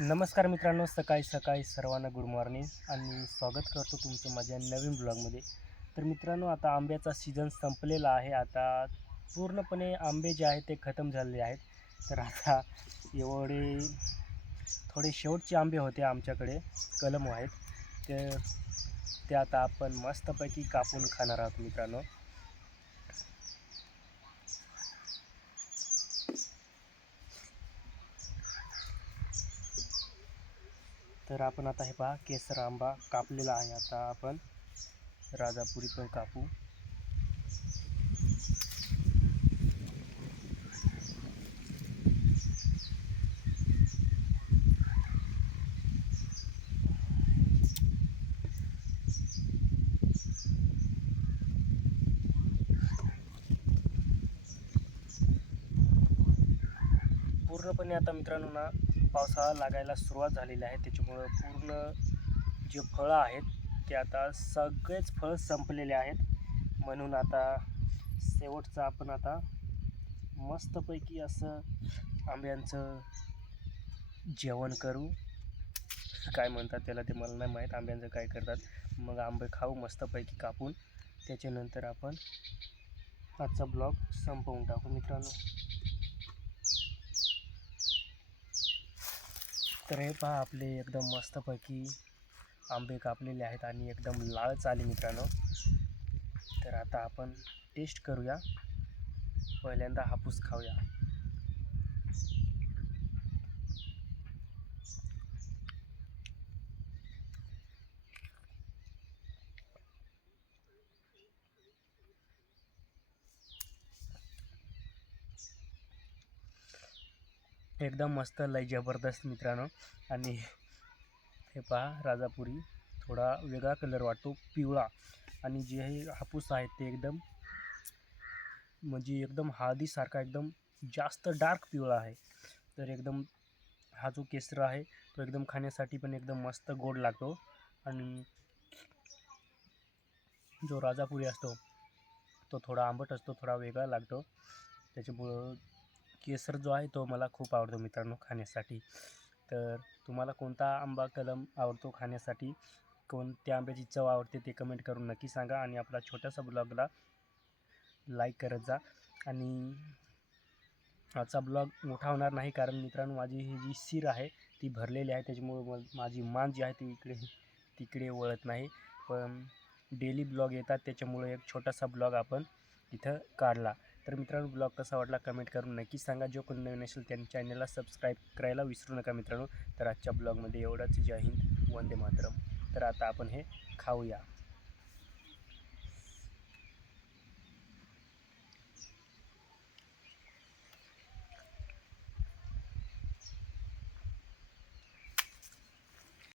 नमस्कार मित्रांनो, सकाळी सकाळी सर्वांना गुड मॉर्निंग आणि स्वागत करतो तुमचं माझ्या नवीन ब्लॉगमध्ये. तर मित्रांनो, आता आंब्याचा सीझन संपलेला आहे. आता पूर्णपणे आंबे जे आहेत ते खतम झालेले आहेत. तर आता एवढे थोडे शेवटचे आंबे होते आमच्याकडे, कलम आहेत. तर ते आता आपण मस्तपैकी कापून खाणार आहोत मित्रांनो. तर आपण आता हे पहा, केसर आंबा कापलेला आहे. आता आपण राजापुरी पण कापू. पूर्णपणे आता मित्रांनो ना, पावसाळा लागायला सुरुवात झालेली आहे. त्याच्यामुळं पूर्ण जे फळं आहेत ते आता सगळेच फळं संपलेले आहेत. म्हणून आता शेवटचं आपण आता मस्तपैकी असं आंब्यांचं जेवण करू. काय म्हणतात त्याला ते मला नाही माहीत, आंब्यांचं काय करतात. मग आंबे खाऊ मस्तपैकी कापून. त्याच्यानंतर आपण आजचा ब्लॉग संपवून टाकू मित्रांनो. तर हे पहा, आपले एकदम मस्तपैकी आंबे कापलेले आहेत आणि एकदम लालच आले मित्रांनो. तर आता आपण टेस्ट करूया. पहिल्यांदा हापूस खाऊया. एकदम मस्त, लय जबरदस्त मित्रांनो. आणि हे पहा, राजापुरी थोडा वेगळा कलर वाटतो, पिवळा. आणि जे हे हापूस आहेत ते एकदम म्हणजे एकदम हळदीसारखा, एकदम जास्त डार्क पिवळा आहे. तर एकदम हा जो केसर आहे तो एकदम खाण्यासाठी पण एकदम मस्त गोड लागतो. आणि जो राजापुरी असतो तो थोडा आंबट असतो, थोडा वेगळा लागतो. त्याच्यामुळं केसर जो आहे तो मला खूप आवडतो मित्रांनो खाण्यासाठी. तर तुम्हाला कोणता आंबा कलम आवडतो खाण्यासाठी, कोणत्या आंब्याची चव आवडते ते कमेंट करून नक्की सांगा. आणि आपला छोटासा ब्लॉगला लाईक करत जा. आणि आजचा ब्लॉग मोठा होणार नाही कारण मित्रांनो, माझी ही जी सीर आहे ती भरलेली आहे. त्याच्यामुळं माझी मान जी आहे ती इकडे तिकडे वळत नाही. पण डेली ब्लॉग येतात, त्याच्यामुळे एक छोटासा ब्लॉग आपण इथं काढला. तर मित्रांनो, ब्लॉग कसा वाटला कमेंट करून नक्की सांगा. जो कोणी नवीन असेल त्यांनी चॅनलला सबस्क्राईब करायला विसरू नका मित्रांनो. तर आजच्या ब्लॉगमध्ये एवढंच. जय हिंद, वंदे मातरम. तर आता आपण हे खाऊया.